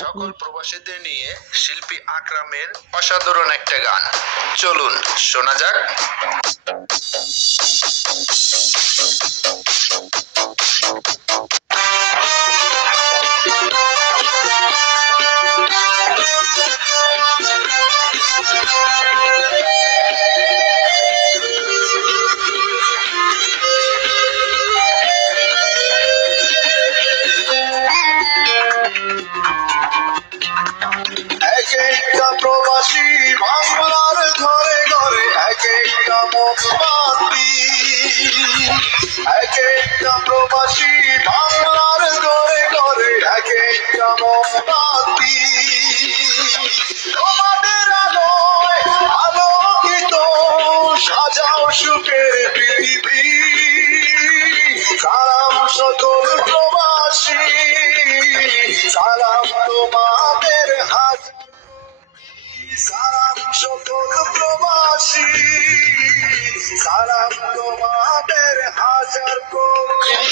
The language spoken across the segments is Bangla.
সকল প্রবাসীদের নিয়ে শিল্পী আকরামের অসাধারণ একটা গান, চলুন শোনা যাক। এক একটা প্রবাসী বাংলার ঘরে ঘরে এক একটা মোমবাতি, এক একটা প্রবাসী বাংলার ঘরে ঘরে এক একটা মোমবাতি। তোমাদের আলোয় আলোকিত সাজাও সুখের পৃথিবী। সালাম সকল প্রবাসী, সালাম তোমাদের হাত, সালাম সকল প্রবাসী, সালাম তোমাদের হাজার কোটি।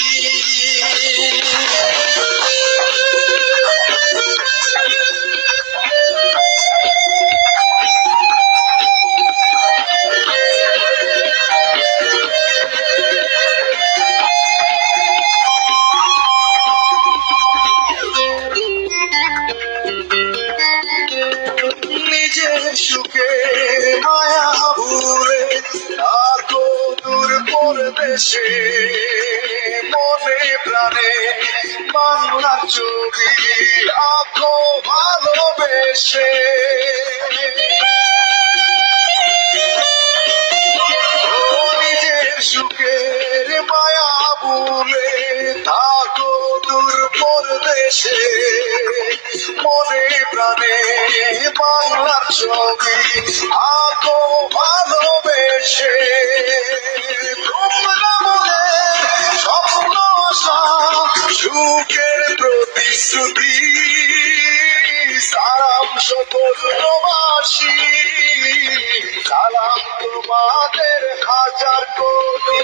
নিজের সুখে মায়া ভুলে থাকো দূর পরদেশে, মনে প্রাণে বাংলার ছবি আঁকো ভালোবেসে। নিজের সুখের মায়া ভুলে থাকো দূর পরদেশে, মনে প্রাণে বাংলার ছবি আঁকো ভালোবেসে। তোমরা মনে স্বপ্ন আশা সুখের প্রতিশ্রুতি, সালাম সকল প্রবাসী, সালাম তোমাদের হাজার কোটি।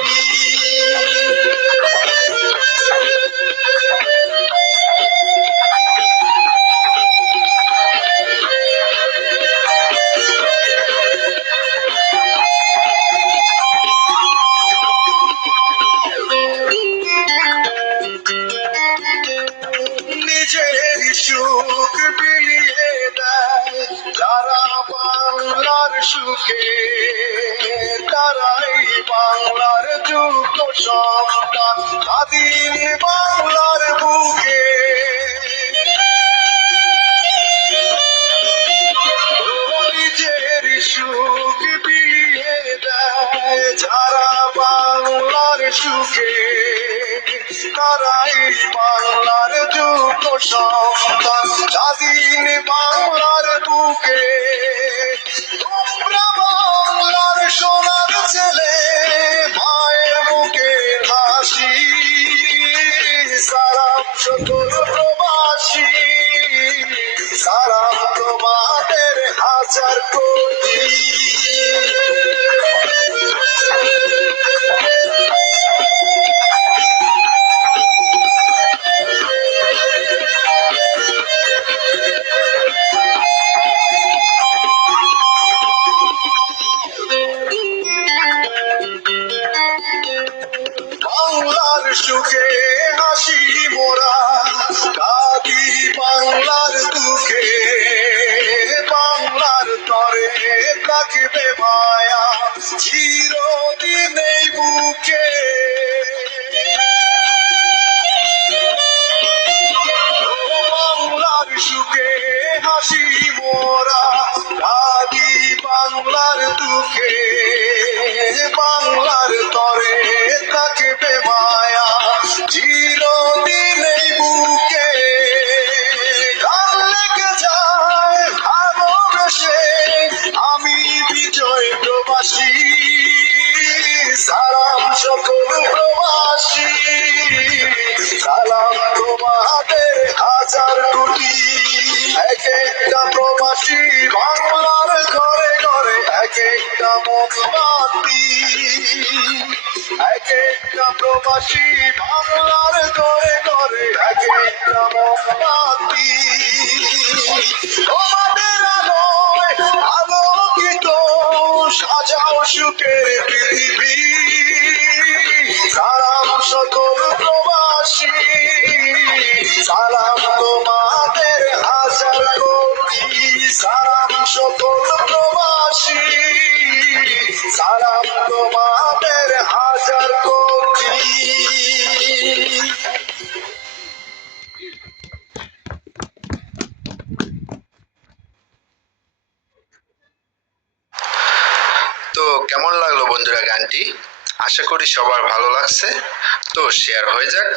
নিজের সুখ বিলিয়ে দেয় যারা বাংলার সুখে, তারাই বাংলার যোগ্য সন্তান স্বাধীন বাংলার বুকে। নিজের সুখ বিলিয়ে দেয় যারা বাংলার সুখে, তারাই বাংলার যোগ্য সন্তান স্বাধীন বাংলার বুকে। তোমরা বাংলার সোনার ছেলে, মায়ের মুখের হাসি, সালাম সকল প্রবাসী, সালাম তোমাদের হাজার কোটি। বাংলার সুখে হাসি মোরা, কাঁদি বাংলার দুঃখে, বাংলার তরে থাকবে মায়া চিরদিন এই বুকে। বাংলার সুখে হাসি মোরা, কাঁদি বাংলার দুঃখে, বাংলার তরে থাকবে মায়া চিরদিন এই বুকে। গান লেগে যায় ভালোবেসে আমি বিজয় প্রবাসী, সালাম সকল প্রবাসী, সালাম তোমাদের হাজার কোটি। এক একটা প্রবাসী বাংলার ঘরে ঘরে এক একটা মোমবাতি, এক একটা প্রবাসী বাংলার ঘরে ঘরে এক একটা মোমবাতি। তোমাদের হাজার কোটি। তো কেমন লাগলো বন্ধুরা গানটি? আশা করি সবার ভালো লাগছে। তো শেয়ার হয়ে যাক।